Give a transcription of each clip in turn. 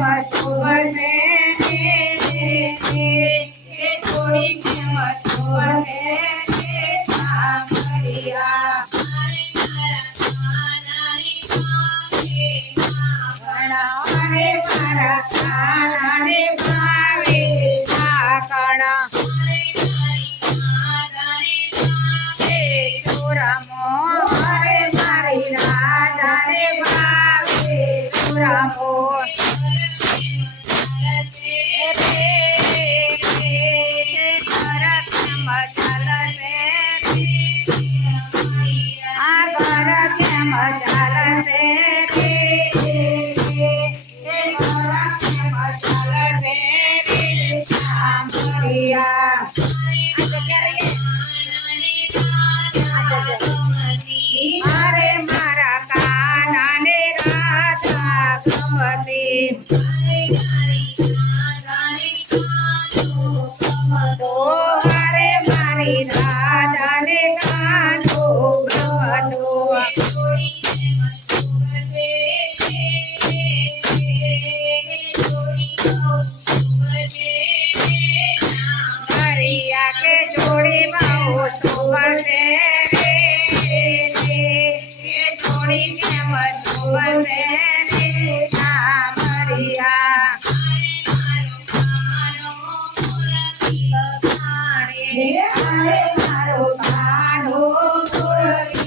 મસૂર મેને એ થોડીક મસૂર મેને સાંભળ્યા ઘણા રે મારા ખાના રે ભાવે સાકણા ચોરા મારે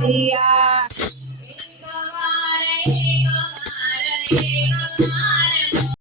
see ya.